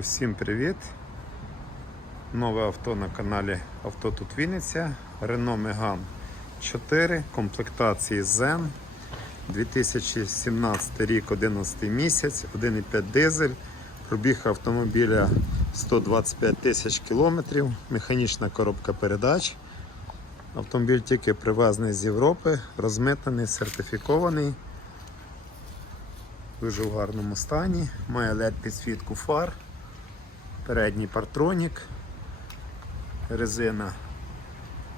Усім привіт! Нове авто на каналі Авто тут Вінниця. Renault Megane 4 комплектації ZEN 2017 рік, 11 місяць, 1,5 дизель. Пробіг автомобіля 125 тисяч кілометрів, механічна коробка передач. Автомобіль тільки привезений з Європи, розмитаний, сертифікований. Дуже в гарному стані. Має LED підсвітку фар. Передній партронік. Резина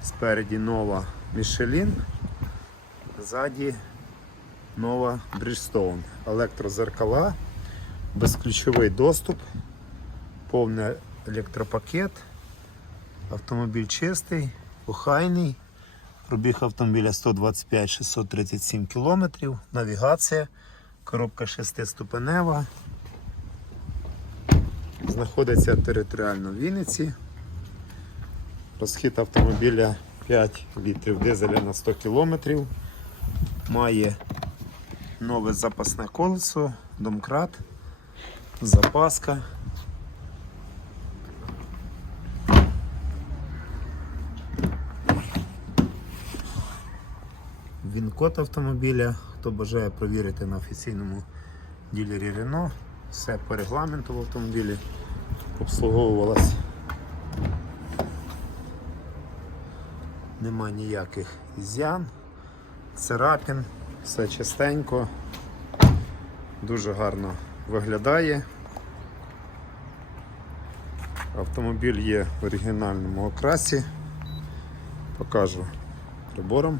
спереді нова Michelin. Ззаді нова Bridgestone. Електрозеркала, безключовий доступ, повний електропакет. Автомобіль чистий, охайний. Пробіг автомобіля 125-637 км. Навігація. Коробка шестиступенева. Знаходиться територіально в Вінниці. Розхід автомобіля 5 літрів дизеля на 100 км. Має нове запасне колесо, домкрат, запаска. Він-код автомобіля. Хто бажає провірити на офіційному ділері Renault. Все по регламенту в автомобілі обслуговувалось. Нема ніяких зян, царапін, все чистенько, дуже гарно виглядає. Автомобіль є в оригінальному окрасі. Покажу прибором.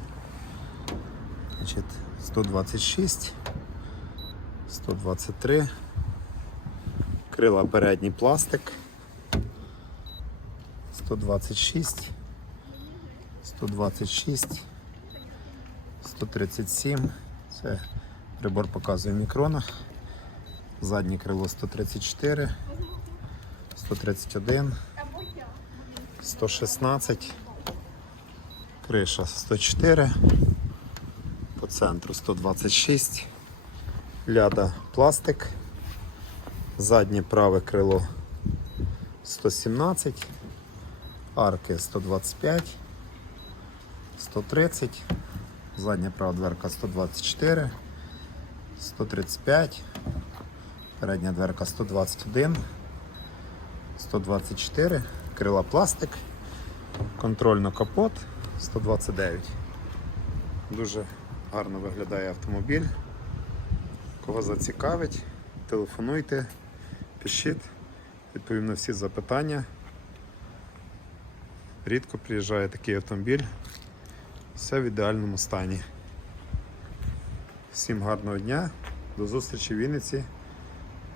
Значить, 126, 123, крила передній пластик, 126, 126, 137, це прибор показує в мікронах, заднє крило 134, 131, 116, криша 104 по центру 126, ляда пластик, заднє праве крило 117, арки 125, 130, задня права дверка 124, 135, передня дверка 121, 124, крила пластик, контрольно капот 129. Дуже гарно виглядає автомобіль. Кого зацікавить, телефонуйте, пишіть, відповім на всі запитання. Рідко приїжджає такий автомобіль. Все в ідеальному стані. Всім гарного дня, до зустрічі в Вінниці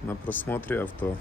на просмотрі авто.